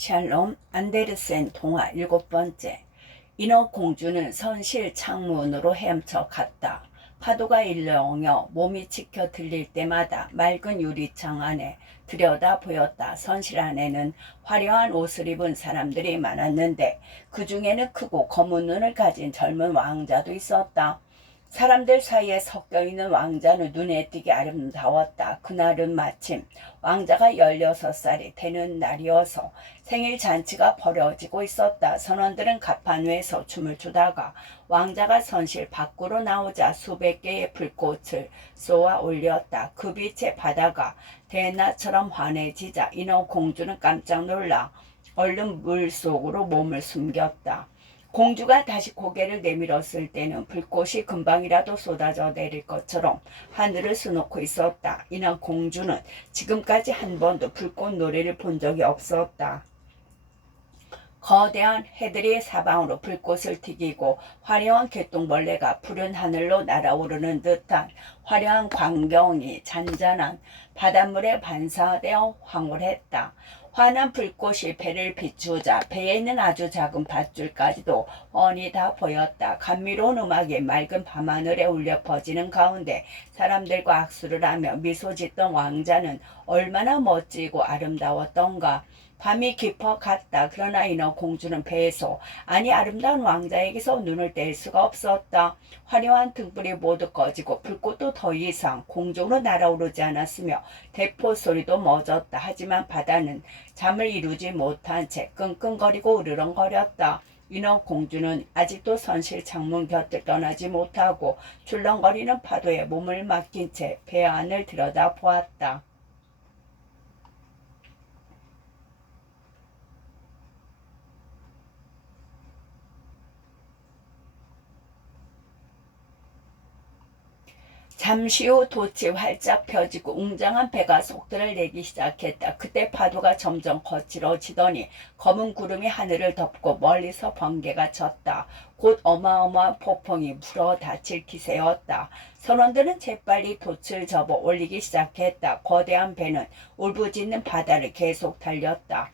샬롬 안데르센 동화 7번째. 인어공주는 선실 창문으로 헤엄쳐 갔다. 파도가 일렁여 몸이 치켜 들릴 때마다 맑은 유리창 안에 들여다 보였다. 선실 안에는 화려한 옷을 입은 사람들이 많았는데 그 중에는 크고 검은 눈을 가진 젊은 왕자도 있었다. 사람들 사이에 섞여 있는 왕자는 눈에 띄게 아름다웠다. 그날은 마침 왕자가 16살이 되는 날이어서 생일 잔치가 벌어지고 있었다. 선원들은 가판 위에서 춤을 추다가 왕자가 선실 밖으로 나오자 수백 개의 불꽃을 쏘아 올렸다. 그 빛에 바다가 대낮처럼 환해지자 인어공주는 깜짝 놀라 얼른 물속으로 몸을 숨겼다. 공주가 다시 고개를 내밀었을 때는 불꽃이 금방이라도 쏟아져 내릴 것처럼 하늘을 수놓고 있었다. 이날 공주는 지금까지 한 번도 불꽃 놀이를 본 적이 없었다. 거대한 해들이 사방으로 불꽃을 튀기고 화려한 개똥벌레가 푸른 하늘로 날아오르는 듯한 화려한 광경이 잔잔한 바닷물에 반사되어 황홀했다. 환한 불꽃이 배를 비추자 배에 있는 아주 작은 밧줄까지도 훤히 다 보였다. 감미로운 음악이 맑은 밤하늘에 울려 퍼지는 가운데 사람들과 악수를 하며 미소 짓던 왕자는 얼마나 멋지고 아름다웠던가. 밤이 깊어갔다. 그러나 인어공주는 배에서 아니 아름다운 왕자에게서 눈을 뗄 수가 없었다. 화려한 등불이 모두 꺼지고 불꽃도 더 이상 공중으로 날아오르지 않았으며 대포 소리도 멎었다. 하지만 바다는 잠을 이루지 못한 채 끙끙거리고 으르렁거렸다. 인어공주는 아직도 선실 창문 곁을 떠나지 못하고 출렁거리는 파도에 몸을 맡긴 채 배 안을 들여다보았다. 잠시 후 돛이 활짝 펴지고 웅장한 배가 속도를 내기 시작했다. 그때 파도가 점점 거칠어지더니 검은 구름이 하늘을 덮고 멀리서 번개가 쳤다. 곧 어마어마한 폭풍이 불어 닥칠 기세였다. 선원들은 재빨리 돛을 접어 올리기 시작했다. 거대한 배는 울부짖는 바다를 계속 달렸다.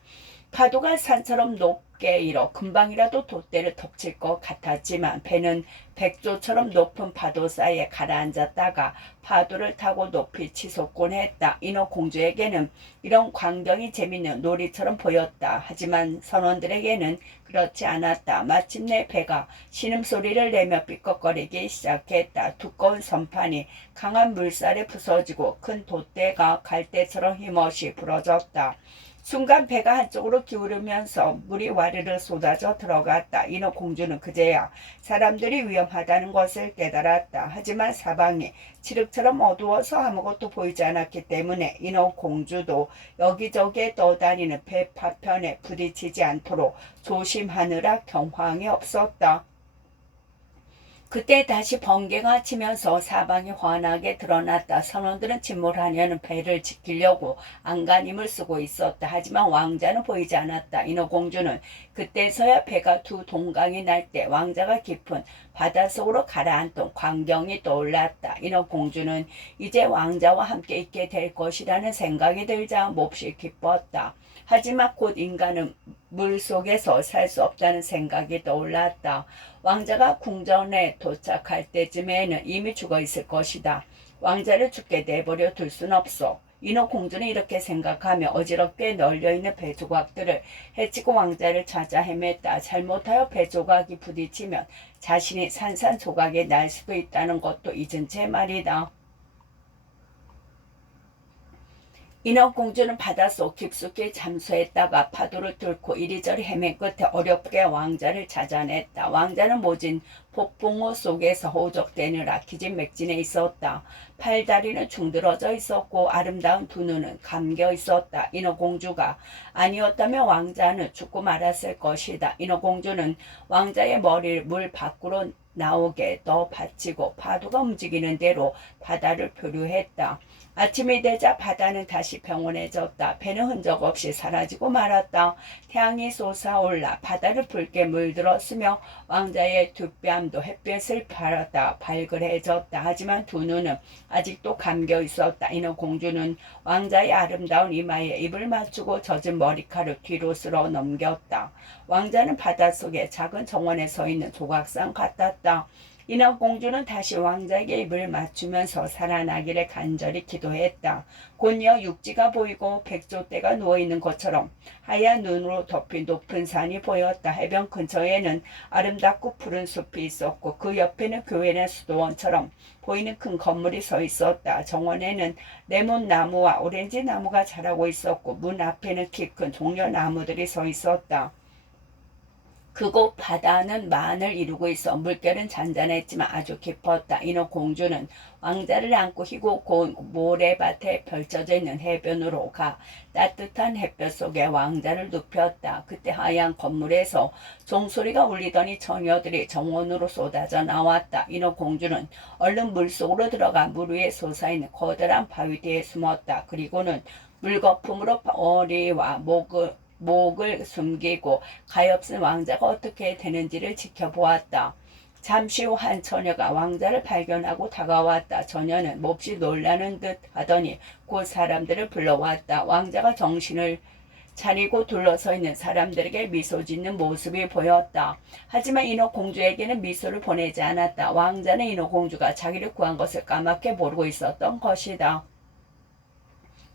파도가 산처럼 높게 일어 금방이라도 돛대를 덮칠 것 같았지만 배는 백조처럼 높은 파도 사이에 가라앉았다가 파도를 타고 높이 치솟곤 했다. 인어공주에게는 이런 광경이 재밌는 놀이처럼 보였다. 하지만 선원들에게는 그렇지 않았다. 마침내 배가 신음소리를 내며 삐걱거리기 시작했다. 두꺼운 선판이 강한 물살에 부서지고 큰 돛대가 갈대처럼 힘없이 부러졌다. 순간 배가 한쪽으로 기울으면서 물이 와르르 쏟아져 들어갔다. 인어공주는 그제야 사람들이 위험하다는 것을 깨달았다. 하지만 사방이 칠흑처럼 어두워서 아무것도 보이지 않았기 때문에 인어공주도 여기저기에 떠다니는 배 파편에 부딪히지 않도록 조심하느라 경황이 없었다. 그때 다시 번개가 치면서 사방이 환하게 드러났다. 선원들은 침몰하려는 배를 지키려고 안간힘을 쓰고 있었다. 하지만 왕자는 보이지 않았다. 인어공주는 그때서야 배가 두 동강이 날 때 왕자가 깊은 바닷속으로 가라앉던 광경이 떠올랐다. 인어공주는 이제 왕자와 함께 있게 될 것이라는 생각이 들자 몹시 기뻤다. 하지만 곧 인간은 물속에서 살 수 없다는 생각이 떠올랐다. 왕자가 궁전에 도착할 때쯤에는 이미 죽어 있을 것이다. 왕자를 죽게 내버려 둘 순 없어. 인어공주는 이렇게 생각하며 어지럽게 널려있는 배 조각들을 헤치고 왕자를 찾아 헤맸다. 잘못하여 배 조각이 부딪히면 자신이 산산조각에 날 수도 있다는 것도 잊은 채 말이다. 인어공주는 바닷속 깊숙이 잠수했다가 파도를 뚫고 이리저리 헤맨 끝에 어렵게 왕자를 찾아냈다. 왕자는 모진 폭풍우 속에서 호적되느라 기진맥진해 있었다. 팔다리는 중들어져 있었고 아름다운 두 눈은 감겨 있었다. 인어공주가 아니었다면 왕자는 죽고 말았을 것이다. 인어공주는 왕자의 머리를 물 밖으로 나오게 더 바치고 파도가 움직이는 대로 바다를 표류했다. 아침이 되자 바다는 다시 평온해졌다. 배는 흔적 없이 사라지고 말았다. 태양이 솟아올라 바다를 붉게 물들었으며 왕자의 두 뺨도 햇볕을 받아 발그레해졌다. 하지만 두 눈은 아직도 감겨 있었다. 이는 공주는 왕자의 아름다운 이마에 입을 맞추고 젖은 머리카락 뒤로 쓸어 넘겼다. 왕자는 바닷속에 작은 정원에 서 있는 조각상 같았다. 인어공주는 다시 왕자에게 입을 맞추면서 살아나기를 간절히 기도했다. 곧이어 육지가 보이고 백조떼가 누워있는 것처럼 하얀 눈으로 덮인 높은 산이 보였다. 해변 근처에는 아름답고 푸른 숲이 있었고 그 옆에는 교회나 수도원처럼 보이는 큰 건물이 서 있었다. 정원에는 레몬나무와 오렌지 나무가 자라고 있었고 문 앞에는 키 큰 종려나무들이 서 있었다. 그곳 바다는 만을 이루고 있어 물결은 잔잔했지만 아주 깊었다. 이노 공주는 왕자를 안고 희고 고운 모래밭에 펼쳐져 있는 해변으로 가 따뜻한 햇볕 속에 왕자를 눕혔다. 그때 하얀 건물에서 종소리가 울리더니 처녀들이 정원으로 쏟아져 나왔다. 이노 공주는 얼른 물속으로 들어가 물 위에 솟아있는 커다란 바위 뒤에 숨었다. 그리고는 물거품으로 머리와 목을 숨기고 가엾은 왕자가 어떻게 되는지를 지켜보았다. 잠시 후 한 처녀가 왕자를 발견하고 다가왔다. 처녀는 몹시 놀라는 듯 하더니 곧 사람들을 불러왔다. 왕자가 정신을 차리고 둘러서 있는 사람들에게 미소 짓는 모습이 보였다. 하지만 인어 공주에게는 미소를 보내지 않았다. 왕자는 인어 공주가 자기를 구한 것을 까맣게 모르고 있었던 것이다.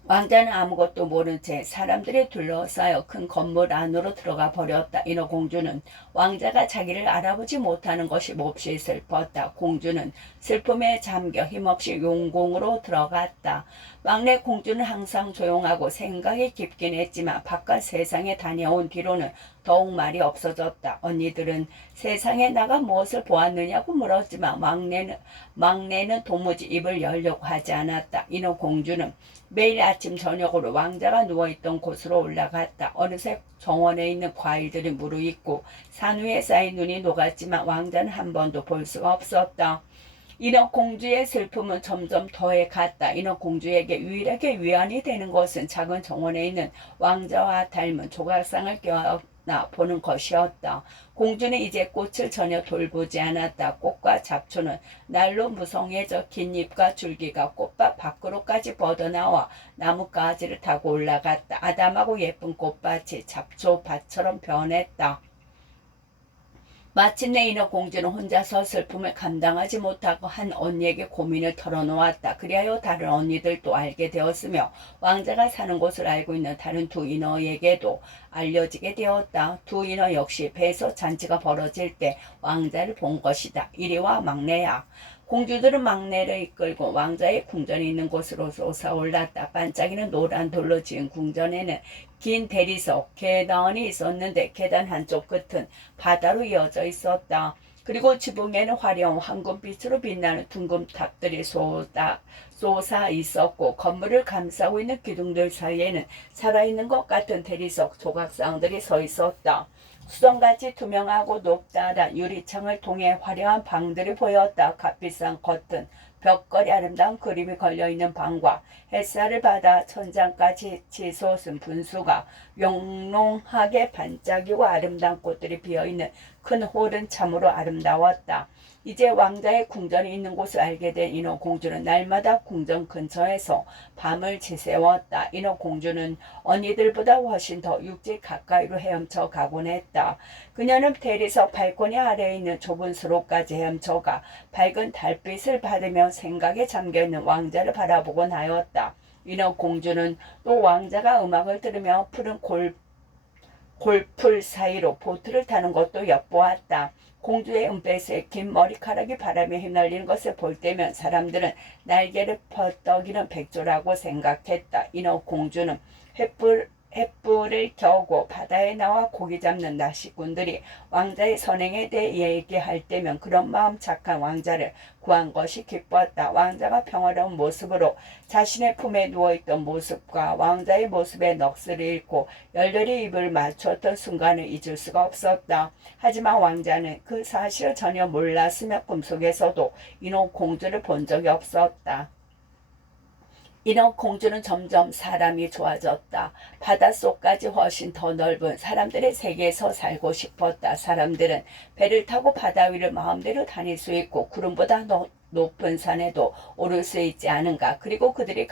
왕자는 아무것도 모른 채 사람들이 둘러싸여 큰 건물 안으로 들어가 버렸다. 인어 공주는 왕자가 자기를 알아보지 못하는 것이 몹시 슬펐다. 공주는 슬픔에 잠겨 힘없이 용궁으로 들어갔다. 막내 공주는 항상 조용하고 생각이 깊긴 했지만 바깥 세상에 다녀온 뒤로는 더욱 말이 없어졌다. 언니들은 세상에 나가 무엇을 보았느냐고 물었지만 막내는 도무지 입을 열려고 하지 않았다. 인어 공주는 매일 아침 저녁으로 왕자가 누워있던 곳으로 올라갔다. 어느새 정원에 있는 과일들이 무르익고 산 위에 쌓인 눈이 녹았지만 왕자는 한 번도 볼 수가 없었다. 인어 공주의 슬픔은 점점 더해 갔다. 인어 공주에게 유일하게 위안이 되는 것은 작은 정원에 있는 왕자와 닮은 조각상을 껴나 보는 것이었다. 공주는 이제 꽃을 전혀 돌보지 않았다. 꽃과 잡초는 날로 무성해져 긴 잎과 줄기가 꽃밭 밖으로까지 뻗어나와 나뭇가지를 타고 올라갔다. 아담하고 예쁜 꽃밭이 잡초밭처럼 변했다. 마침내 인어 공주는 혼자서 슬픔을 감당하지 못하고 한 언니에게 고민을 털어놓았다. 그리하여 다른 언니들도 알게 되었으며 왕자가 사는 곳을 알고 있는 다른 두 인어에게도 알려지게 되었다. 두 인어 역시 배에서 잔치가 벌어질 때 왕자를 본 것이다. 이리 와 막내야. 공주들은 막내를 이끌고 왕자의 궁전이 있는 곳으로 솟아올랐다. 반짝이는 노란 돌로 지은 궁전에는 긴 대리석, 계단이 있었는데 계단 한쪽 끝은 바다로 이어져 있었다. 그리고 지붕에는 화려한 황금빛으로 빛나는 둥근 탑들이 솟아 있었고 건물을 감싸고 있는 기둥들 사이에는 살아있는 것 같은 대리석 조각상들이 서 있었다. 수정같이 투명하고 높다란 유리창을 통해 화려한 방들이 보였다. 값비싼 커튼, 벽걸이 아름다운 그림이 걸려있는 방과 햇살을 받아 천장까지 치솟은 분수가 영롱하게 반짝이고 아름다운 꽃들이 피어있는 큰 홀은 참으로 아름다웠다. 이제 왕자의 궁전이 있는 곳을 알게 된 인어 공주는 날마다 궁전 근처에서 밤을 지새웠다. 인어 공주는 언니들보다 훨씬 더 육지 가까이로 헤엄쳐 가곤 했다. 그녀는 대리석 발코니 아래에 있는 좁은 수로까지 헤엄쳐가 밝은 달빛을 받으며 생각에 잠겨있는 왕자를 바라보곤 하였다. 인어 공주는 또 왕자가 음악을 들으며 푸른 골풀 사이로 보트를 타는 것도 엿보았다. 공주의 은빛에 긴 머리카락이 바람에 휘날리는 것을 볼 때면 사람들은 날개를 퍼떡이는 백조라고 생각했다. 인어 공주는 횃불을 켜고 바다에 나와 고기 잡는 낚시꾼들이 왕자의 선행에 대해 얘기할 때면 그런 마음 착한 왕자를 구한 것이 기뻤다. 왕자가 평화로운 모습으로 자신의 품에 누워있던 모습과 왕자의 모습에 넋을 잃고 열렬히 입을 맞추었던 순간을 잊을 수가 없었다. 하지만 왕자는 그 사실을 전혀 몰랐으며 꿈속에서도 인어 공주를 본 적이 없었다. 인어 공주는 점점 사람이 좋아졌다. 바닷속까지 훨씬 더 넓은 사람들의 세계에서 살고 싶었다. 사람들은 배를 타고 바다 위를 마음대로 다닐 수 있고 구름보다 높은 산에도 오를 수 있지 않은가. 그리고 그들이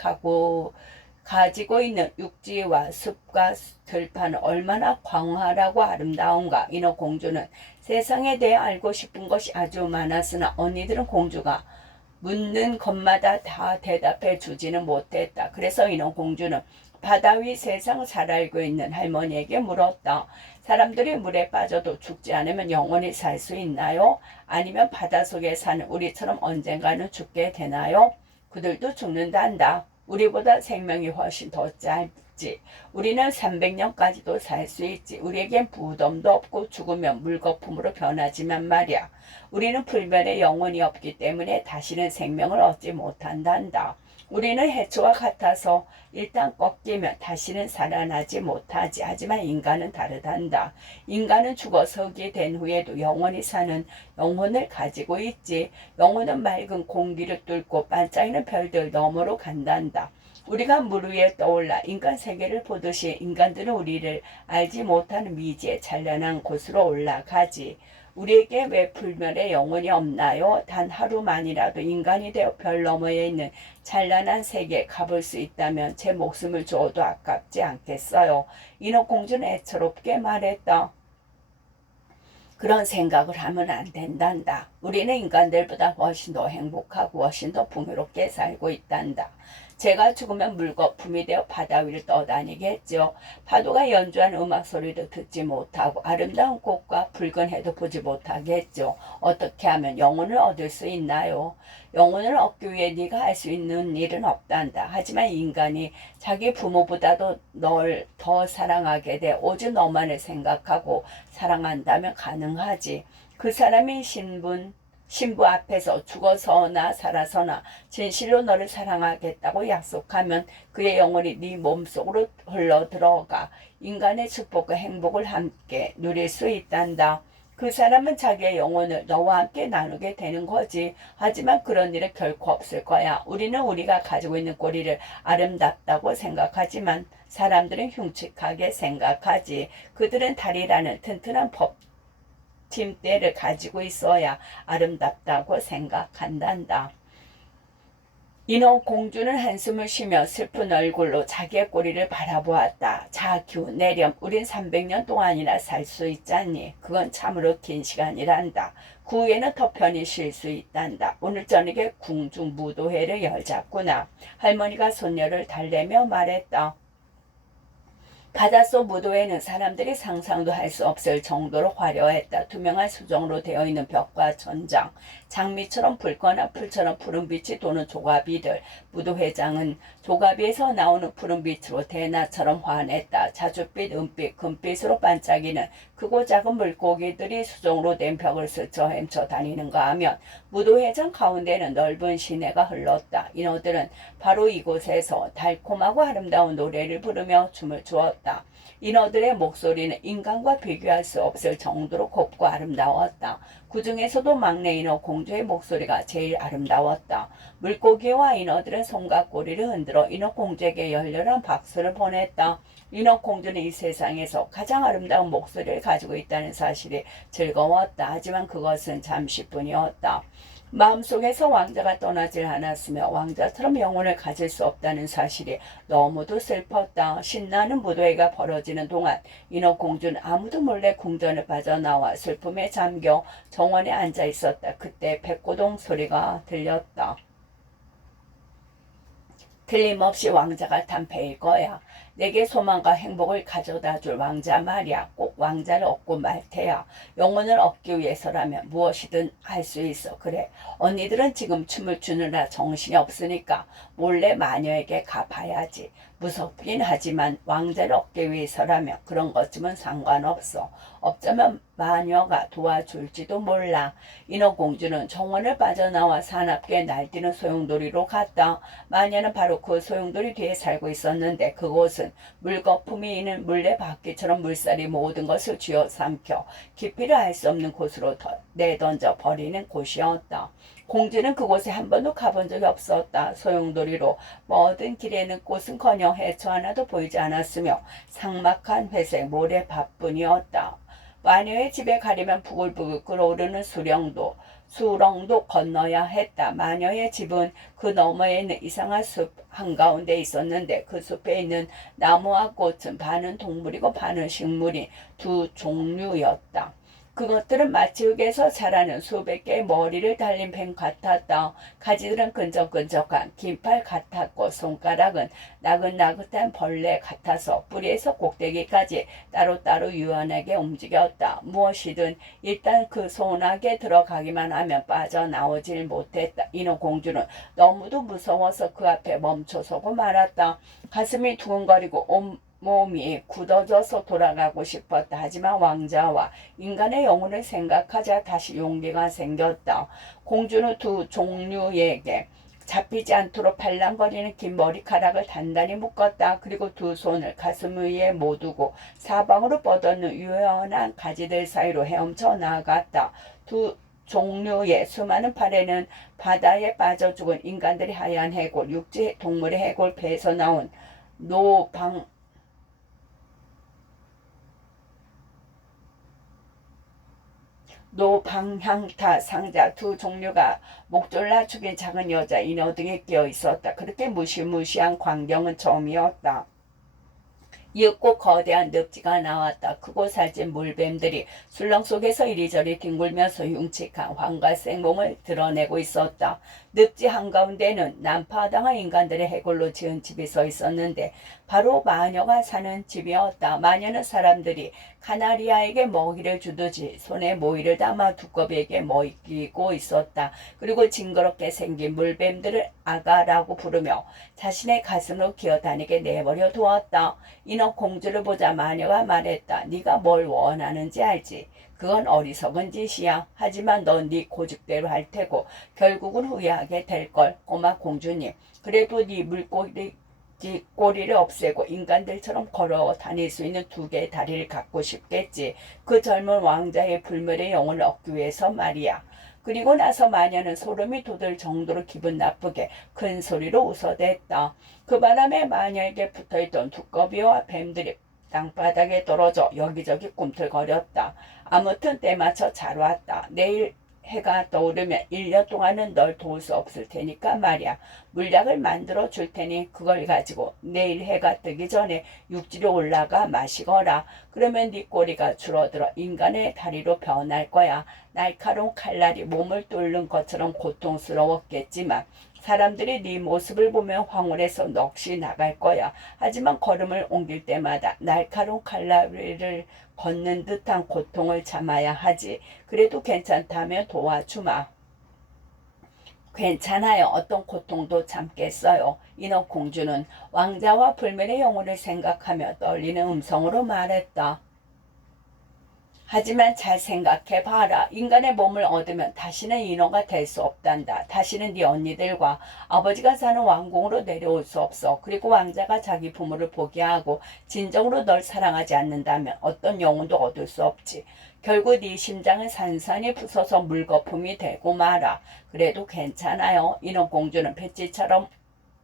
가지고 있는 육지와 숲과 들판은 얼마나 광활하고 아름다운가. 인어 공주는 세상에 대해 알고 싶은 것이 아주 많았으나 언니들은 공주가 묻는 것마다 다 대답해 주지는 못했다. 그래서 인어 공주는 바다 위 세상을 잘 알고 있는 할머니에게 물었다. 사람들이 물에 빠져도 죽지 않으면 영원히 살 수 있나요? 아니면 바닷속에 사는 우리처럼 언젠가는 죽게 되나요? 그들도 죽는단다. 우리보다 생명이 훨씬 더 짧지. 우리는 300년까지도 살 수 있지. 우리에겐 부덤도 없고 죽으면 물거품으로 변하지만 말이야. 우리는 불멸의 영혼이 없기 때문에 다시는 생명을 얻지 못한단다. 우리는 해초와 같아서 일단 꺾이면 다시는 살아나지 못하지. 하지만 인간은 다르단다. 인간은 죽어서 흙이 된 후에도 영원히 사는 영혼을 가지고 있지. 영혼은 맑은 공기를 뚫고 반짝이는 별들 너머로 간단다. 우리가 물 위에 떠올라 인간 세계를 보듯이 인간들은 우리를 알지 못하는 미지의 찬란한 곳으로 올라가지. 우리에게 왜 불멸의 영혼이 없나요? 단 하루만이라도 인간이 되어 별 너머에 있는 찬란한 세계에 가볼 수 있다면 제 목숨을 줘도 아깝지 않겠어요. 인어공주는 애처롭게 말했다. 그런 생각을 하면 안 된단다. 우리는 인간들보다 훨씬 더 행복하고 훨씬 더 풍요롭게 살고 있단다. 제가 죽으면 물거품이 되어 바다 위를 떠다니겠죠. 파도가 연주한 음악 소리도 듣지 못하고 아름다운 꽃과 붉은 해도 보지 못하겠죠. 어떻게 하면 영혼을 얻을 수 있나요? 영혼을 얻기 위해 네가 할 수 있는 일은 없단다. 하지만 인간이 자기 부모보다도 널 더 사랑하게 돼 오직 너만을 생각하고 사랑한다면 가능하지. 그 사람이 신부 앞에서 죽어서나 살아서나 진실로 너를 사랑하겠다고 약속하면 그의 영혼이 네 몸속으로 흘러들어가 인간의 축복과 행복을 함께 누릴 수 있단다. 그 사람은 자기의 영혼을 너와 함께 나누게 되는 거지. 하지만 그런 일은 결코 없을 거야. 우리는 우리가 가지고 있는 꼬리를 아름답다고 생각하지만 사람들은 흉측하게 생각하지. 그들은 다리라는 튼튼한 버팀대를 가지고 있어야 아름답다고 생각한단다. 인어 공주는 한숨을 쉬며 슬픈 얼굴로 자기의 꼬리를 바라보았다. 자규, 내렴, 우린 300년 동안이나 살 수 있잖니. 그건 참으로 긴 시간이란다. 그 후에는 더 편히 쉴 수 있단다. 오늘 저녁에 궁중 무도회를 열자꾸나. 할머니가 손녀를 달래며 말했다. 바닷속 무도회는 사람들이 상상도 할 수 없을 정도로 화려했다. 투명한 수정으로 되어 있는 벽과 천장, 장미처럼 붉거나 풀처럼 푸른 빛이 도는 조가비들. 무도회장은 조가비에서 나오는 푸른 빛으로 대나처럼 환했다. 자줏빛, 은빛, 금빛으로 반짝이는 크고 작은 물고기들이 수정으로 된 벽을 스쳐 헤쳐 다니는가 하면 무도회장 가운데는 넓은 시내가 흘렀다. 인어들은 바로 이곳에서 달콤하고 아름다운 노래를 부르며 춤을 추었다. 인어들의 목소리는 인간과 비교할 수 없을 정도로 곱고 아름다웠다. 그 중에서도 막내 인어 공주의 목소리가 제일 아름다웠다. 물고기와 인어들은 손과 꼬리를 흔들어 인어 공주에게 열렬한 박수를 보냈다. 인어 공주는 이 세상에서 가장 아름다운 목소리를 가지고 있다는 사실이 즐거웠다. 하지만 그것은 잠시뿐이었다. 마음속에서 왕자가 떠나질 않았으며 왕자처럼 영혼을 가질 수 없다는 사실이 너무도 슬펐다. 신나는 무도회가 벌어지는 동안 인어 공주는 아무도 몰래 궁전을 빠져나와 슬픔에 잠겨 정원에 앉아 있었다. 그때 백고동 소리가 들렸다. 틀림없이 왕자가 탄 배일 거야. 내게 소망과 행복을 가져다 줄 왕자 말이야. 꼭 왕자를 얻고 말 테야. 영혼을 얻기 위해서라면 무엇이든 할 수 있어. 그래, 언니들은 지금 춤을 추느라 정신이 없으니까 몰래 마녀에게 가봐야지. 무섭긴 하지만 왕자를 얻기 위해서라면 그런 것쯤은 상관없어. 어쩌면 마녀가 도와줄지도 몰라. 인어공주는 정원을 빠져나와 사납게 날뛰는 소용돌이로 갔다. 마녀는 바로 그 소용돌이 뒤에 살고 있었는데 그곳은 물거품이 있는 물레바퀴처럼 물살이 모든 것을 쥐어삼켜 깊이를 알 수 없는 곳으로 내던져 버리는 곳이었다. 공주는 그곳에 한 번도 가본 적이 없었다. 소용돌이로 모든 길에는 꽃은커녕 해초 하나도 보이지 않았으며 삭막한 회색 모래밭뿐이었다. 마녀의 집에 가려면 부글부글 끓어오르는 수렁도 건너야 했다. 마녀의 집은 그 너머에 있는 이상한 숲 한가운데 있었는데 그 숲에 있는 나무와 꽃은 반은 동물이고 반은 식물인 두 종류였다. 그것들은 마치 흙에서 자라는 수백 개의 머리를 달린 뱀 같았다. 가지들은 끈적끈적한 긴팔 같았고 손가락은 나긋나긋한 벌레 같아서 뿌리에서 꼭대기까지 따로따로 유연하게 움직였다. 무엇이든 일단 그 소나기에 들어가기만 하면 빠져나오질 못했다. 인어공주는 너무도 무서워서 그 앞에 멈춰서고 말았다. 가슴이 두근거리고 몸이 굳어져서 돌아가고 싶었다. 하지만 왕자와 인간의 영혼을 생각하자 다시 용기가 생겼다. 공주는 두 종류에게 잡히지 않도록 팔랑거리는 긴 머리카락을 단단히 묶었다. 그리고 두 손을 가슴 위에 모두고 사방으로 뻗어는 유연한 가지들 사이로 헤엄쳐 나아갔다. 두 종류의 수많은 팔에는 바다에 빠져 죽은 인간들의 하얀 해골, 육지 동물의 해골, 배에서 나온 노방향타 상자 두 종류가 목졸라 죽인 작은 여자 인어 등에 끼어 있었다. 그렇게 무시무시한 광경은 처음이었다. 이윽고 거대한 늪지가 나왔다. 크고 살찐 물뱀들이 술렁 속에서 이리저리 뒹굴면서 흉측한 황갈색 몸을 드러내고 있었다. 늪지 한가운데는 난파당한 인간들의 해골로 지은 집이 서 있었는데 바로 마녀가 사는 집이었다. 마녀는 사람들이 카나리아에게 먹이를 주듯이 손에 모이를 담아 두꺼비에게 먹이고 있었다. 그리고 징그럽게 생긴 물뱀들을 아가라고 부르며 자신의 가슴으로 기어다니게 내버려 두었다. 인어 공주를 보자 마녀가 말했다. 네가 뭘 원하는지 알지? 그건 어리석은 짓이야. 하지만 넌 네 고집대로 할 테고 결국은 후회하게 될걸. 꼬마 공주님. 그래도 네 꼬리를 없애고 인간들처럼 걸어 다닐 수 있는 두 개의 다리를 갖고 싶겠지. 그 젊은 왕자의 불멸의 영혼을 얻기 위해서 말이야. 그리고 나서 마녀는 소름이 돋을 정도로 기분 나쁘게 큰 소리로 웃어댔다. 그 바람에 마녀에게 붙어있던 두꺼비와 뱀들이 땅바닥에 떨어져 여기저기 꿈틀거렸다. 아무튼 때맞춰 잘 왔다. 내일 해가 떠오르면 1년 동안은 널 도울 수 없을 테니까 말이야. 물약을 만들어 줄 테니 그걸 가지고 내일 해가 뜨기 전에 육지로 올라가 마시거라. 그러면 네 꼬리가 줄어들어 인간의 다리로 변할 거야. 날카로운 칼날이 몸을 뚫는 것처럼 고통스러웠겠지만 사람들이 네 모습을 보면 황홀해서 넋이 나갈 거야. 하지만 걸음을 옮길 때마다 날카로운 칼날을 걷는 듯한 고통을 참아야 하지. 그래도 괜찮다면 도와주마. 괜찮아요. 어떤 고통도 참겠어요. 인어공주는 왕자와 불멸의 영혼을 생각하며 떨리는 음성으로 말했다. 하지만 잘 생각해봐라. 인간의 몸을 얻으면 다시는 인어가 될 수 없단다. 다시는 네 언니들과 아버지가 사는 왕궁으로 내려올 수 없어. 그리고 왕자가 자기 부모를 포기하고 진정으로 널 사랑하지 않는다면 어떤 영혼도 얻을 수 없지. 결국 네 심장은 산산이 부서서 물거품이 되고 말아. 그래도 괜찮아요. 인어공주는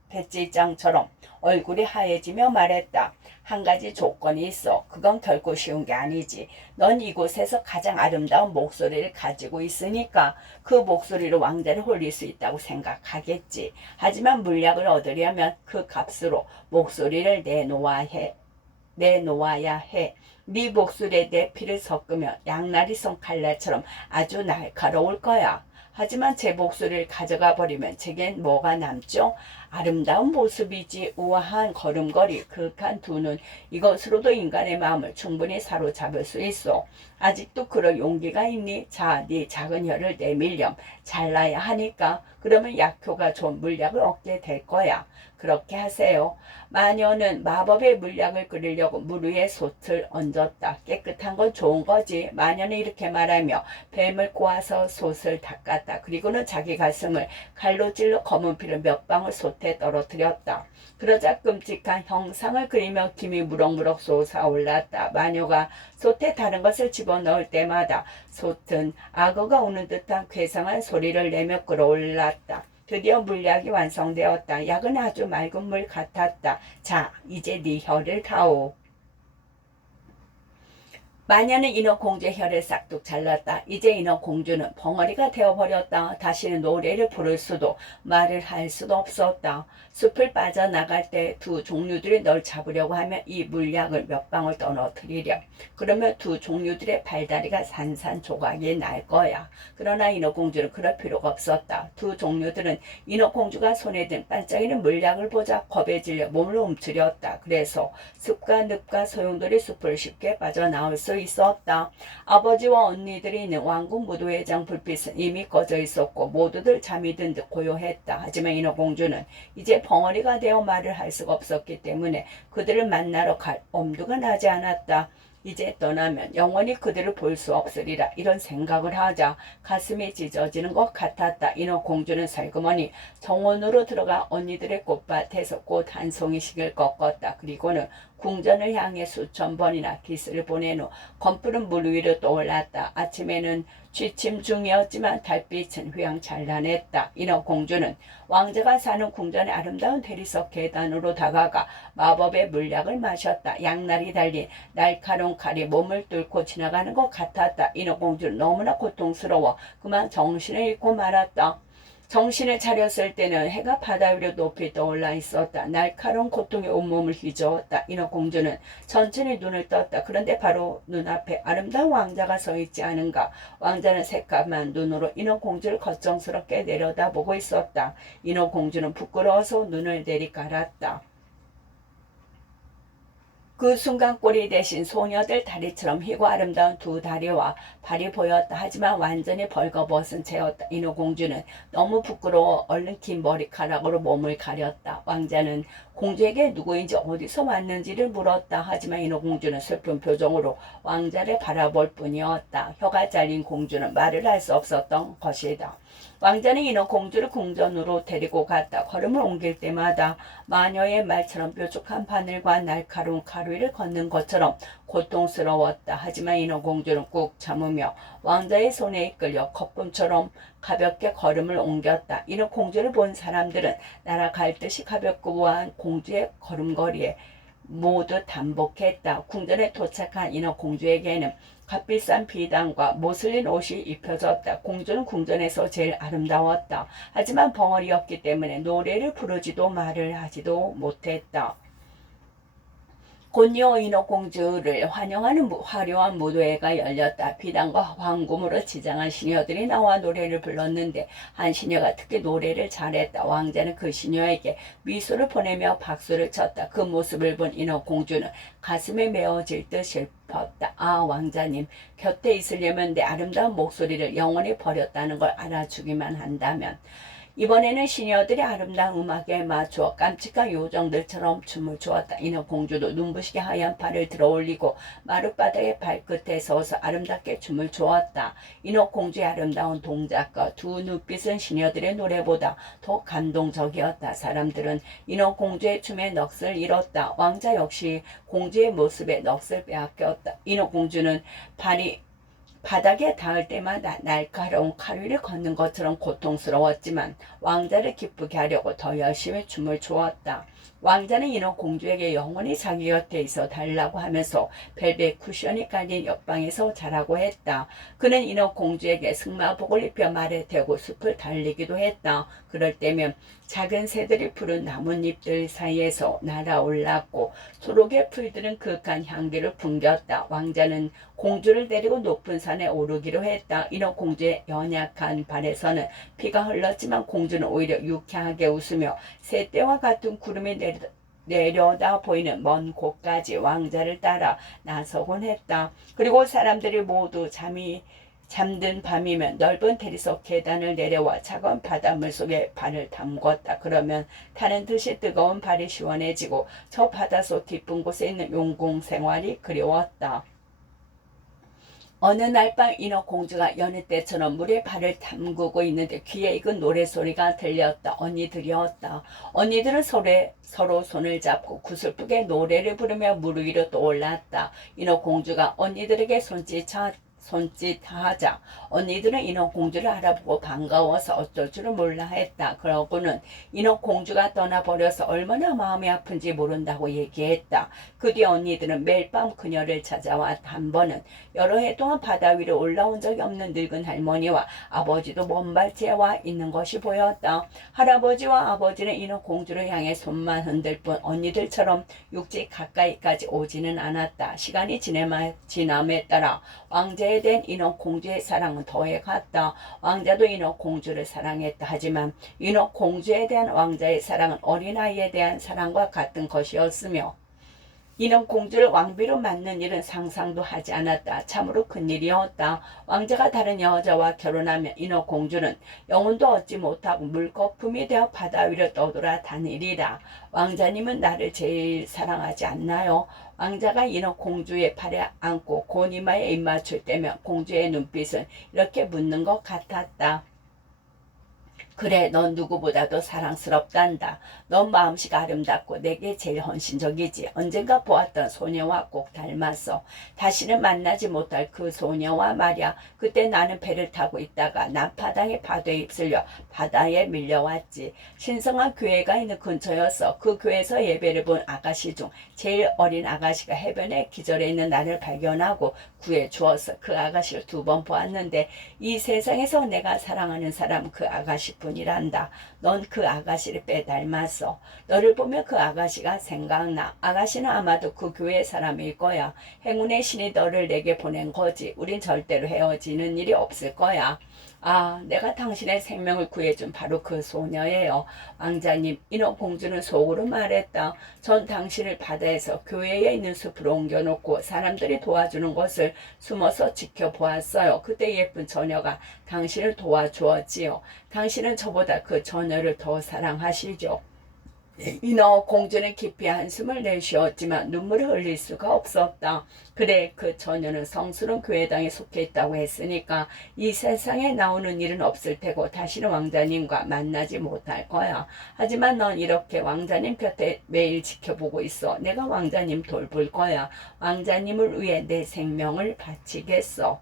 배지장처럼 얼굴이 하얘지며 말했다. 한 가지 조건이 있어. 그건 결코 쉬운 게 아니지. 넌 이곳에서 가장 아름다운 목소리를 가지고 있으니까 그 목소리로 왕자를 홀릴 수 있다고 생각하겠지. 하지만 물약을 얻으려면 그 값으로 목소리를 내놓아야 해. 네 목소리에 내 피를 섞으면 양날이 쏜 칼날처럼 아주 날카로울 거야. 하지만 제 목소리를 가져가 버리면 제겐 뭐가 남죠? 아름다운 모습이지 우아한 걸음걸이, 그윽한 두 눈, 이것으로도 인간의 마음을 충분히 사로잡을 수 있어. 아직도 그럴 용기가 있니? 자, 네 작은 혀를 내밀렴. 잘라야 하니까. 그러면 약효가 좋은 물약을 얻게 될 거야. 그렇게 하세요. 마녀는 마법의 물약을 끓이려고 물 위에 솥을 얹었다. 깨끗한 건 좋은 거지. 마녀는 이렇게 말하며 뱀을 꼬아서 솥을 닦았다. 그리고는 자기 가슴을 칼로 찔러 검은 피를 몇 방울 솥에 떨어뜨렸다. 그러자 끔찍한 형상을 그리며 김이 무럭무럭 솟아올랐다. 마녀가 솥에 다른 것을 집어넣을 때마다 솥은 악어가 우는 듯한 괴상한 소리를 내며 끓어올랐다. 드디어 물약이 완성되었다. 약은 아주 맑은 물 같았다. 자, 이제 네 혀를 다오. 마녀는 인어공주의 혀를 싹둑 잘랐다. 이제 인어공주는 벙어리가 되어버렸다. 다시는 노래를 부를 수도 말을 할 수도 없었다. 숲을 빠져나갈 때 두 종류들이 널 잡으려고 하면 이 물약을 몇 방울 떨어뜨리렴. 그러면 두 종류들의 발다리가 산산조각이 날 거야. 그러나 인어공주는 그럴 필요가 없었다. 두 종류들은 인어공주가 손에 든 반짝이는 물약을 보자 겁에 질려 몸을 움츠렸다. 그래서 숲과 늪과 소용돌이 숲을 쉽게 빠져나올 수 있었다. 아버지와 언니들이 있는 왕궁 무도회장 불빛은 이미 꺼져 있었고 모두들 잠이 든 듯 고요했다. 하지만 인어공주는 이제 벙어리가 되어 말을 할 수가 없었기 때문에 그들을 만나러 갈 엄두가 나지 않았다. 이제 떠나면 영원히 그들을 볼 수 없으리라. 이런 생각을 하자 가슴이 찢어지는 것 같았다. 인어공주는 살그머니 정원으로 들어가 언니들의 꽃밭에서 꽃 한 송이씩을 꺾었다. 그리고는 궁전을 향해 수천 번이나 기스를 보낸 후 검푸른 물 위로 떠올랐다. 아침에는 취침 중이었지만 달빛은 휘황찬란했다. 인어공주는 왕자가 사는 궁전의 아름다운 대리석 계단으로 다가가 마법의 물약을 마셨다. 양날이 달린 날카로운 칼이 몸을 뚫고 지나가는 것 같았다. 인어공주는 너무나 고통스러워 그만 정신을 잃고 말았다. 정신을 차렸을 때는 해가 바다 위로 높이 떠올라 있었다. 날카로운 고통이 온몸을 휘저었다. 인어공주는 천천히 눈을 떴다. 그런데 바로 눈앞에 아름다운 왕자가 서 있지 않은가. 왕자는 새까만 눈으로 인어공주를 걱정스럽게 내려다보고 있었다. 인어공주는 부끄러워서 눈을 내리깔았다. 그 순간 꼬리 대신 소녀들 다리처럼 희고 아름다운 두 다리와 발이 보였다. 하지만 완전히 벌거벗은 채였다. 인어공주는 너무 부끄러워 얼른 긴 머리카락으로 몸을 가렸다. 왕자는 공주에게 누구인지 어디서 왔는지를 물었다. 하지만 인어공주는 슬픈 표정으로 왕자를 바라볼 뿐이었다. 혀가 잘린 공주는 말을 할 수 없었던 것이다. 왕자는 인어공주를 궁전으로 데리고 갔다. 걸음을 옮길 때마다 마녀의 말처럼 뾰족한 바늘과 날카로운 칼 위를 걷는 것처럼 고통스러웠다. 하지만 인어공주는 꾹 참으며 왕자의 손에 이끌려 거품처럼 가볍게 걸음을 옮겼다. 인어공주를 본 사람들은 날아갈 듯이 가볍고 우아한 공주의 걸음걸이에 모두 단복했다. 궁전에 도착한 인어공주에게는 값비싼 비단과 모슬린 옷이 입혀졌다. 공주는 궁전에서 제일 아름다웠다. 하지만 벙어리였기 때문에 노래를 부르지도 말을 하지도 못했다. 곧이어 인어공주를 환영하는 화려한 무도회가 열렸다. 비단과 황금으로 지장한 시녀들이 나와 노래를 불렀는데 한 시녀가 특히 노래를 잘했다. 왕자는 그 시녀에게 미소를 보내며 박수를 쳤다. 그 모습을 본 인어공주는 가슴에 메어질 듯 슬펐다. 아, 왕자님, 곁에 있으려면 내 아름다운 목소리를 영원히 버렸다는 걸 알아주기만 한다면. 이번에는 시녀들이 아름다운 음악에 맞추어 깜찍한 요정들처럼 춤을 추었다. 인어공주도 눈부시게 하얀 팔을 들어올리고 마룻바닥의 발끝에 서서 아름답게 춤을 추었다. 인어공주의 아름다운 동작과 두 눈빛은 시녀들의 노래보다 더 감동적이었다. 사람들은 인어공주의 춤에 넋을 잃었다. 왕자 역시 공주의 모습에 넋을 빼앗겼다. 인어공주는 발이 바닥에 닿을 때마다 날카로운 칼 위를 걷는 것처럼 고통스러웠지만 왕자를 기쁘게 하려고 더 열심히 춤을 추었다. 왕자는 인어공주에게 영원히 자기 곁에 있어 달라고 하면서 벨벳 쿠션이 깔린 옆방에서 자라고 했다. 그는 인어공주에게 승마복을 입혀 말에 태고 숲을 달리기도 했다. 그럴 때면 작은 새들이 푸른 나뭇잎들 사이에서 날아올랐고 초록의 풀들은 그윽한 향기를 풍겼다. 왕자는 공주를 데리고 높은 산에 오르기로 했다. 인어공주의 연약한 발에서는 피가 흘렀지만 공주는 오히려 유쾌하게 웃으며 새떼와 같은 구름이 내려다 보이는 먼 곳까지 왕자를 따라 나서곤 했다. 그리고 사람들이 모두 잠든 밤이면 넓은 대리석 계단을 내려와 차가운 바닷물 속에 발을 담궜다. 그러면 타는 듯이 뜨거운 발이 시원해지고 저 바닷속 깊은 곳에 있는 용궁 생활이 그리웠다. 어느 날 밤 인어공주가 여느 때처럼 물에 발을 담그고 있는데 귀에 익은 노래소리가 들렸다. 언니들이었다. 언니들은 서로 손을 잡고 구슬프게 노래를 부르며 물 위로 떠올랐다. 인어공주가 언니들에게 손짓하자 언니들은 인어공주를 알아보고 반가워서 어쩔 줄을 몰라 했다. 그러고는 인어공주가 떠나버려서 얼마나 마음이 아픈지 모른다고 얘기했다. 그 뒤 언니들은 매일 밤 그녀를 찾아와 단번은 여러 해 동안 바다 위로 올라온 적이 없는 늙은 할머니와 아버지도 먼 발치에 와 있는 것이 보였다. 할아버지와 아버지는 인어공주를 향해 손만 흔들 뿐 언니들처럼 육지 가까이까지 오지는 않았다. 시간이 지남에 따라 왕자에 대한 인어공주의 사랑은 더해갔다. 왕자도 인어공주를 사랑했다. 하지만 인어공주에 대한 왕자의 사랑은 어린아이에 대한 사랑과 같은 것이었으며 인어공주를 왕비로 맞는 일은 상상도 하지 않았다. 참으로 큰일이었다. 왕자가 다른 여자와 결혼하면 인어공주는 영혼도 얻지 못하고 물거품이 되어 바다 위로 떠돌아다니리라. 왕자님은 나를 제일 사랑하지 않나요? 왕자가 인어공주의 팔에 안고 고니마에 입맞출 때면 공주의 눈빛은 이렇게 묻는 것 같았다. 그래, 넌 누구보다도 사랑스럽단다. 넌 마음씨가 아름답고 내게 제일 헌신적이지. 언젠가 보았던 소녀와 꼭 닮았어. 다시는 만나지 못할 그 소녀와 말이야. 그때 나는 배를 타고 있다가 남파당의 파도에 휩쓸려 바다에 밀려왔지. 신성한 교회가 있는 근처였어. 그 교회에서 예배를 본 아가씨 중 제일 어린 아가씨가 해변에 기절해 있는 나를 발견하고 구해 주었어. 그 아가씨를 2번 보았는데 이 세상에서 내가 사랑하는 사람은 그 아가씨뿐이란다. 넌 그 아가씨를 빼닮았어. 너를 보면 그 아가씨가 생각나. 아가씨는 아마도 그 교회 사람일 거야. 행운의 신이 너를 내게 보낸 거지. 우린 절대로 헤어지는 일이 없을 거야. 아, 내가 당신의 생명을 구해준 바로 그 소녀예요. 왕자님, 인어공주는 속으로 말했다. 전 당신을 바다에서 교회에 있는 숲으로 옮겨놓고 사람들이 도와주는 것을 숨어서 지켜보았어요. 그때 예쁜 처녀가 당신을 도와주었지요. 당신은 저보다 그 처녀를 더 사랑하시죠. 인어공주는 깊이 한숨을 내쉬었지만 눈물을 흘릴 수가 없었다. 그래, 그 처녀는 성스러운 교회당에 속해 있다고 했으니까 이 세상에 나오는 일은 없을 테고 다시는 왕자님과 만나지 못할 거야. 하지만 넌 이렇게 왕자님 곁에 매일 지켜보고 있어. 내가 왕자님 돌볼 거야. 왕자님을 위해 내 생명을 바치겠어.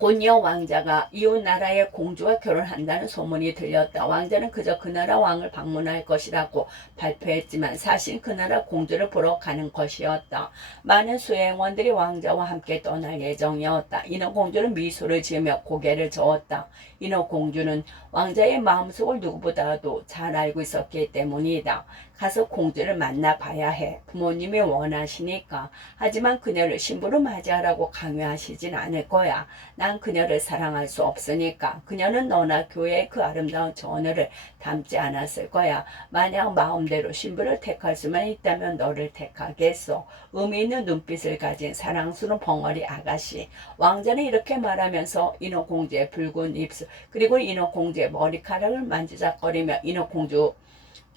곧이어 왕자가 이웃 나라의 공주와 결혼한다는 소문이 들렸다. 왕자는 그저 그 나라 왕을 방문할 것이라고 발표했지만 사실 그 나라 공주를 보러 가는 것이었다. 많은 수행원들이 왕자와 함께 떠날 예정이었다. 인어공주는 미소를 지으며 고개를 저었다. 인어공주는 왕자의 마음속을 누구보다도 잘 알고 있었기 때문이다. 가서 공주를 만나봐야 해. 부모님이 원하시니까. 하지만 그녀를 신부로 맞이하라고 강요하시진 않을 거야. 난 그녀를 사랑할 수 없으니까. 그녀는 너나 교회의 그 아름다운 전어를 닮지 않았을 거야. 만약 마음대로 신부를 택할 수만 있다면 너를 택하겠어. 의미 있는 눈빛을 가진 사랑스러운 벙어리 아가씨. 왕자는 이렇게 말하면서 인어공주의 붉은 입술 그리고 인어공주의 머리카락을 만지작거리며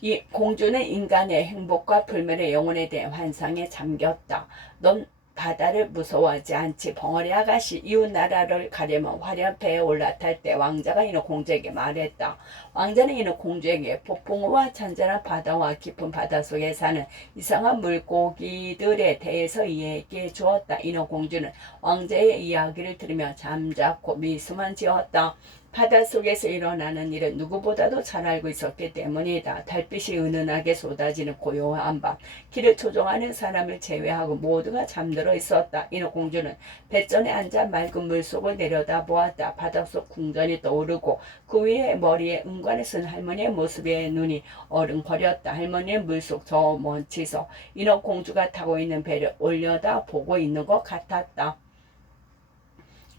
이 공주는 인간의 행복과 불멸의 영혼에 대한 환상에 잠겼다. 넌 바다를 무서워하지 않지. 벙어리 아가씨. 이웃 나라를 가려면 화려한 배에 올라탈 때 왕자가 인어공주에게 말했다. 왕자는 인어공주에게 폭풍우와 잔잔한 바다와 깊은 바닷속에 사는 이상한 물고기들에 대해서 이야기해 주었다. 인어공주는 왕자의 이야기를 들으며 잠자코 미소만 지었다. 바닷속에서 일어나는 일은 누구보다도 잘 알고 있었기 때문이다. 달빛이 은은하게 쏟아지는 고요한 밤, 길을 조종하는 사람을 제외하고 모두가 잠들어 있었다. 인어공주는 뱃전에 앉아 맑은 물속을 내려다보았다. 바닷속 궁전이 떠오르고 그 위에 머리에 은관을 쓴 할머니의 모습에 눈이 어른거렸다. 할머니는 물속 저 먼치서 인어공주가 타고 있는 배를 올려다 보고 있는 것 같았다.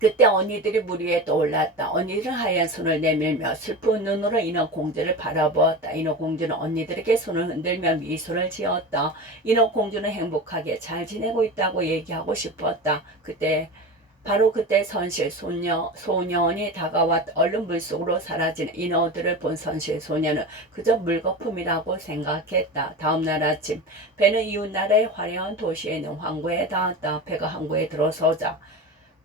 그때 언니들이 물 위에 떠올랐다. 언니들은 하얀 손을 내밀며 슬픈 눈으로 인어공주를 바라보았다. 인어공주는 언니들에게 손을 흔들며 미소를 지었다. 인어공주는 행복하게 잘 지내고 있다고 얘기하고 싶었다. 바로 그때 선실 소년이 다가왔 얼른 물속으로 사라진 인어들을 본 선실 소년은 그저 물거품이라고 생각했다. 다음날 아침 배는 이웃나라의 화려한 도시에 있는 항구에 닿았다. 배가 항구에 들어서자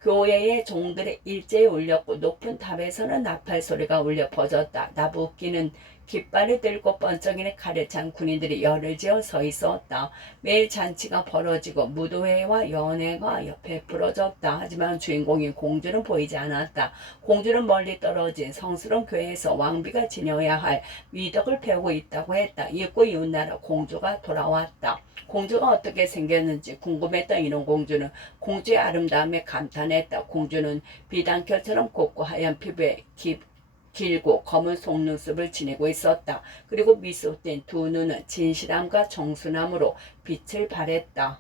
교회의 종들이 일제히 울렸고 높은 탑에서는 나팔 소리가 울려 퍼졌다. 나부끼는 깃발을 들고 번쩍이는 칼을 찬 군인들이 열을 지어 서 있었다. 매일 잔치가 벌어지고 무도회와 연회가 옆에 부러졌다. 하지만 주인공인 공주는 보이지 않았다. 공주는 멀리 떨어진 성스러운 교회에서 왕비가 지녀야 할 미덕을 배우고 있다고 했다. 이윽고 이웃나라 공주가 돌아왔다. 공주가 어떻게 생겼는지 궁금했던 인어공주는 공주의 아름다움에 감탄했다. 공주는 비단결처럼 곱고 하얀 피부에 길고 검은 속눈썹을 지니고 있었다. 그리고 미소 띈 두 눈은 진실함과 정순함으로 빛을 발했다.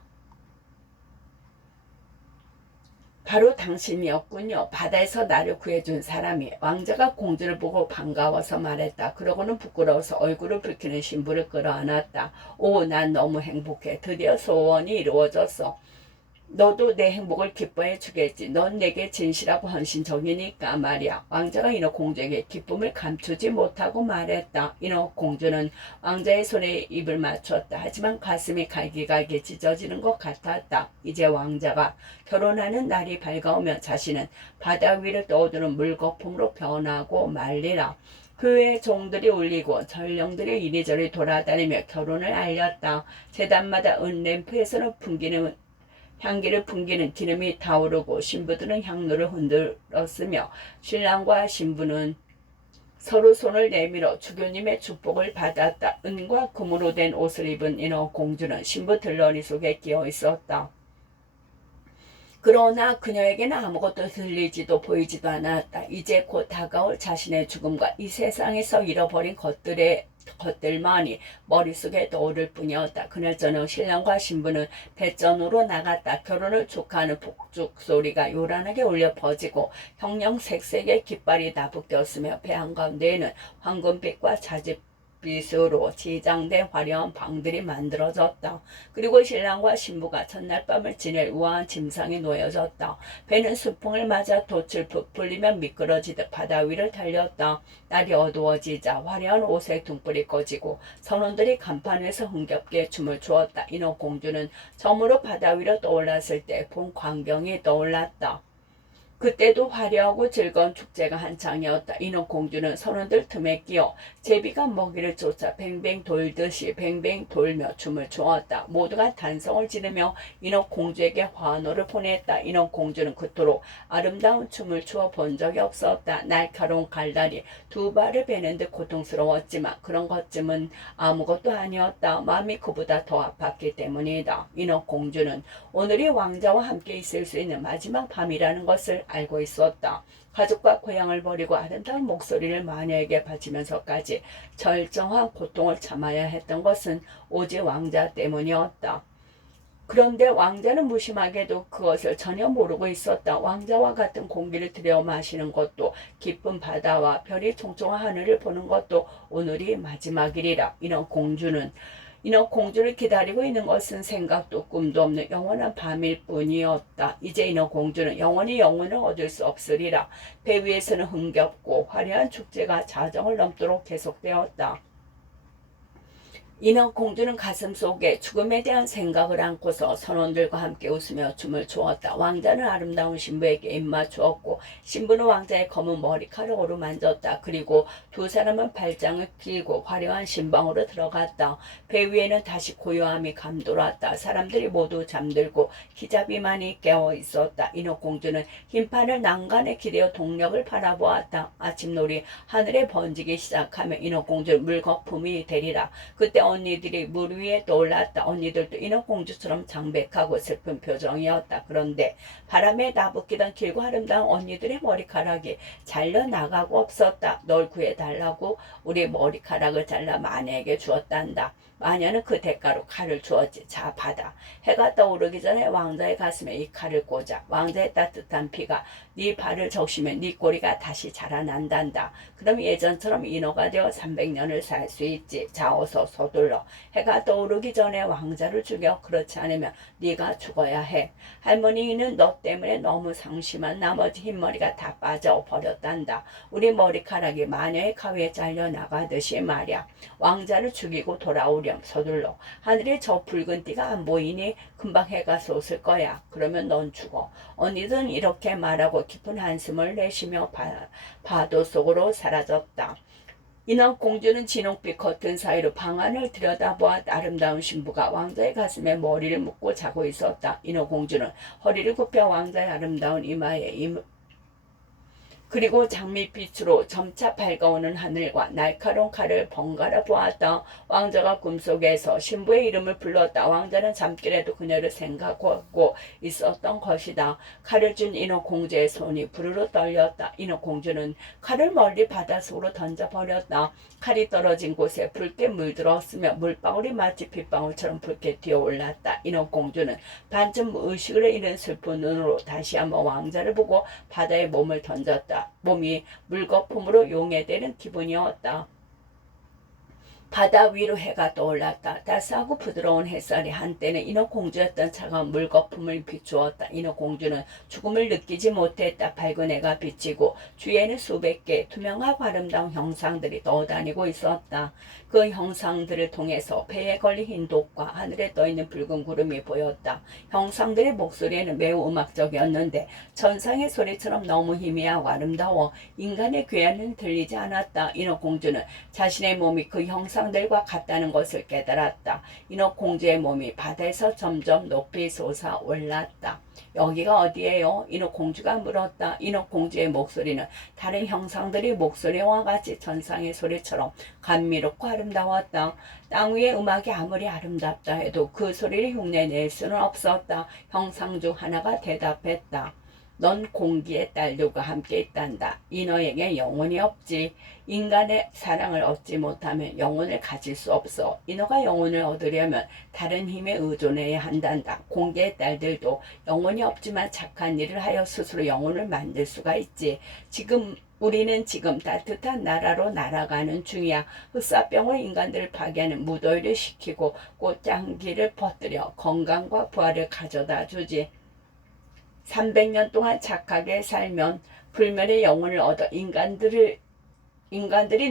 바로 당신이었군요. 바다에서 나를 구해준 사람이. 왕자가 공주를 보고 반가워서 말했다. 그러고는 부끄러워서 얼굴을 붉히는 신부를 끌어안았다. 오, 난 너무 행복해. 드디어 소원이 이루어졌어. 너도 내 행복을 기뻐해 주겠지. 넌 내게 진실하고 헌신적이니까 말이야. 왕자가 인어공주에게 기쁨을 감추지 못하고 말했다. 인어공주는 왕자의 손에 입을 맞췄다. 하지만 가슴이 갈기갈기 찢어지는 것 같았다. 이제 왕자가 결혼하는 날이 밝아오면 자신은 바다 위를 떠오르는 물거품으로 변하고 말리라. 교회의 종들이 울리고 전령들이 이리저리 돌아다니며 결혼을 알렸다. 제단마다 은램프에서는 향기를 풍기는 기름이 타오르고 신부들은 향로를 흔들었으며 신랑과 신부는 서로 손을 내밀어 주교님의 축복을 받았다. 은과 금으로 된 옷을 입은 인어공주는 신부 들러리 속에 끼어 있었다. 그러나 그녀에게는 아무것도 들리지도 보이지도 않았다. 이제 곧 다가올 자신의 죽음과 이 세상에서 잃어버린 것들만이 머릿속에 떠오를 뿐이었다. 그날 저녁 신랑과 신부는 배전으로 나갔다. 결혼을 축하하는 폭죽 소리가 요란하게 울려 퍼지고 형형색색의 깃발이 나부꼈으며 배 한가운데에는 황금빛과 자줏빛으로 지장된 화려한 방들이 만들어졌다. 그리고 신랑과 신부가 첫날 밤을 지낼 우아한 침상에 놓여졌다. 배는 수풍을 맞아 돛을 부풀리며 미끄러지듯 바다 위를 달렸다. 날이 어두워지자 화려한 옷의 등불이 꺼지고 선원들이 간판 위에서 흥겹게 춤을 추었다. 인어공주는 처음으로 바다 위로 떠올랐을 때 본 광경이 떠올랐다. 그때도 화려하고 즐거운 축제가 한창이었다. 인어공주는 선원들 틈에 끼어 제비가 먹이를 쫓아 뱅뱅 돌듯이 뱅뱅 돌며 춤을 추었다. 모두가 단성을 지르며 인어공주에게 환호를 보냈다. 인어공주는 그토록 아름다운 춤을 추어 본 적이 없었다. 날카로운 갈날이 두 발을 베는 듯 고통스러웠지만 그런 것쯤은 아무것도 아니었다. 마음이 그보다 더 아팠기 때문이다. 인어공주는 오늘이 왕자와 함께 있을 수 있는 마지막 밤이라는 것을 알고 있었다. 가족과 고향을 버리고 아름다운 목소리를 마녀에게 바치면서까지 절정한 고통을 참아야 했던 것은 오직 왕자 때문이었다. 그런데 왕자는 무심하게도 그것을 전혀 모르고 있었다. 왕자와 같은 공기를 들여 마시는 것도 깊은 바다와 별이 총총한 하늘을 보는 것도 오늘이 마지막이리라. 인어공주를 기다리고 있는 것은 생각도 꿈도 없는 영원한 밤일 뿐이었다. 이제 인어공주는 영원히 영혼을 얻을 수 없으리라. 배 위에서는 흥겹고 화려한 축제가 자정을 넘도록 계속되었다. 인어공주는 가슴속에 죽음에 대한 생각을 안고서 선원들과 함께 웃으며 춤을 추었다. 왕자는 아름다운 신부에게 입맞추었고 신부는 왕자의 검은 머리카락을 어루만졌다. 그리고 두 사람은 발장을 끼고 화려한 신방으로 들어갔다. 배 위에는 다시 고요함이 감돌았다. 사람들이 모두 잠들고 기잡이만이 깨어 있었다. 인어공주는 흰판을 난간에 기대어 동력을 바라보았다. 아침놀이 하늘에 번지기 시작하며 인어공주는 물거품이 되리라. 그때 언니들이 물 위에 떠올랐다. 언니들도 인어공주처럼 창백하고 슬픈 표정이었다. 그런데 바람에 나부끼던 길고 아름다운 언니들의 머리카락이 잘려나가고 없었다. 널 구해달라고 우리 머리카락을 잘라 마녀에게 주었단다. 마녀는 그 대가로 칼을 주었지. 자, 받아. 해가 떠오르기 전에 왕자의 가슴에 이 칼을 꽂아. 왕자의 따뜻한 피가 네 발을 적시면 네 꼬리가 다시 자라난단다. 그럼 예전처럼 인어가 되어 300년을 살 수 있지. 자, 어서 서둘러. 해가 떠오르기 전에 왕자를 죽여. 그렇지 않으면 네가 죽어야 해. 할머니는 너 때문에 너무 상심한 나머지 흰머리가 다 빠져버렸단다. 우리 머리카락이 마녀의 가위에 잘려나가듯이 말이야. 왕자를 죽이고 돌아오렴. 서둘러. 하늘에 저 붉은 띠가 안 보이니 금방 해가 솟을 거야. 그러면 넌 죽어. 언니는 이렇게 말하고 깊은 한숨을 내쉬며 파도 속으로 사라졌다. 인어공주는 진홍빛 커튼 사이로 방 안을 들여다보아 아름다운 신부가 왕자의 가슴에 머리를 묶고 자고 있었다. 인어공주는 허리를 굽혀 왕자의 아름다운 이마에 그리고 장밋빛으로 점차 밝아오는 하늘과 날카로운 칼을 번갈아 보았다. 왕자가 꿈속에서 신부의 이름을 불렀다. 왕자는 잠결에도 그녀를 생각하고 있었던 것이다. 칼을 준 인어공주의 손이 부르르 떨렸다. 인어공주는 칼을 멀리 바닷속으로 던져버렸다. 칼이 떨어진 곳에 붉게 물들었으며 물방울이 마치 빗방울처럼 붉게 튀어올랐다. 인어공주는 반쯤 의식을 잃은 슬픈 눈으로 다시 한번 왕자를 보고 바다에 몸을 던졌다. 몸이 물거품으로 용해되는 기분이었다. 바다 위로 해가 떠올랐다. 따스하고 부드러운 햇살이 한때는 인어공주였던 차가운 물거품을 비추었다. 인어공주는 죽음을 느끼지 못했다. 밝은 해가 비치고 주위에는 수백 개 투명하고 아름다운 형상들이 떠다니고 있었다. 그 형상들을 통해서 배에 걸린 흰 독과 하늘에 떠있는 붉은 구름이 보였다. 형상들의 목소리에는 매우 음악적이었는데 천상의 소리처럼 너무 희미하고 아름다워 인간의 귀에는 들리지 않았다. 인어공주는 자신의 몸이 그 형상들과 같다는 것을 깨달았다. 인어공주의 몸이 바다에서 점점 높이 솟아올랐다. 여기가 어디예요? 인어공주가 물었다. 인어공주의 목소리는 다른 형상들의 목소리와 같이 천상의 소리처럼 감미롭고 아름다웠다. 땅 위의 음악이 아무리 아름답다 해도 그 소리를 흉내낼 수는 없었다. 형상 중 하나가 대답했다. 넌 공기의 딸들과 함께 있단다. 인어에게 영혼이 없지. 인간의 사랑을 얻지 못하면 영혼을 가질 수 없어. 인어가 영혼을 얻으려면 다른 힘에 의존해야 한단다. 공기의 딸들도 영혼이 없지만 착한 일을 하여 스스로 영혼을 만들 수가 있지. 우리는 지금 따뜻한 나라로 날아가는 중이야. 흑사병으로 인간들을 파괴하는 무더위를 식히고 꽃향기를 퍼뜨려 건강과 부활을 가져다 주지. 300년 동안 착하게 살면 불멸의 영혼을 얻어 인간들이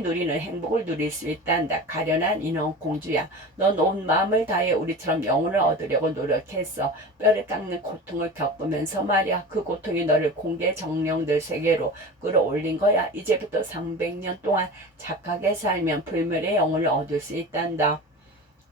누리는 행복을 누릴 수 있단다. 가련한 인어공주야. 넌 온 마음을 다해 우리처럼 영혼을 얻으려고 노력했어. 뼈를 깎는 고통을 겪으면서 말이야. 그 고통이 너를 공개의 정령들 세계로 끌어올린 거야. 이제부터 300년 동안 착하게 살면 불멸의 영혼을 얻을 수 있단다.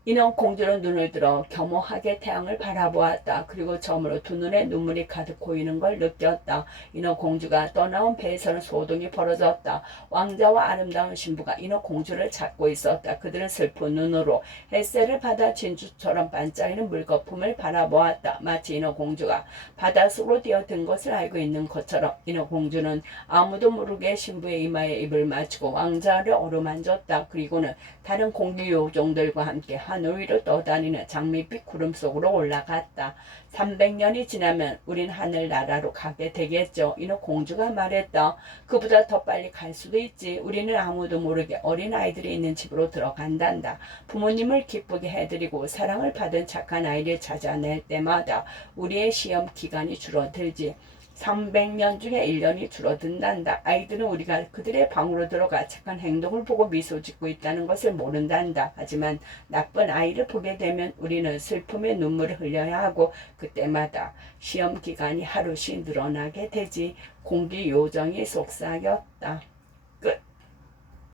인어공주는 눈을 들어 겸허하게 태양을 바라보았다. 그리고 처음으로 두 눈에 눈물이 가득 고이는 걸 느꼈다. 인어공주가 떠나온 배에서는 소동이 벌어졌다. 왕자와 아름다운 신부가 인어공주를 찾고 있었다. 그들은 슬픈 눈으로 햇살을 받아 진주처럼 반짝이는 물거품을 바라보았다. 마치 인어공주가 바닷속으로 뛰어든 것을 알고 있는 것처럼 인어공주는 아무도 모르게 신부의 이마에 입을 맞추고 왕자를 어루만졌다. 그리고는 다른 공주 요정들과 함께 하늘 위로 떠다니는 장밋빛 구름 속으로 올라갔다. 300년이 지나면 우린 하늘나라로 가게 되겠죠. 인어공주가 말했다. 그보다 더 빨리 갈 수도 있지. 우리는 아무도 모르게 어린아이들이 있는 집으로 들어간단다. 부모님을 기쁘게 해드리고 사랑을 받은 착한 아이를 찾아낼 때마다 우리의 시험 기간이 줄어들지. 300년 중에 1년이 줄어든단다. 아이들은 우리가 그들의 방으로 들어가 착한 행동을 보고 미소 짓고 있다는 것을 모른단다. 하지만 나쁜 아이를 보게 되면 우리는 슬픔의 눈물을 흘려야 하고 그때마다 시험 기간이 하루씩 늘어나게 되지. 공기 요정이 속삭였다.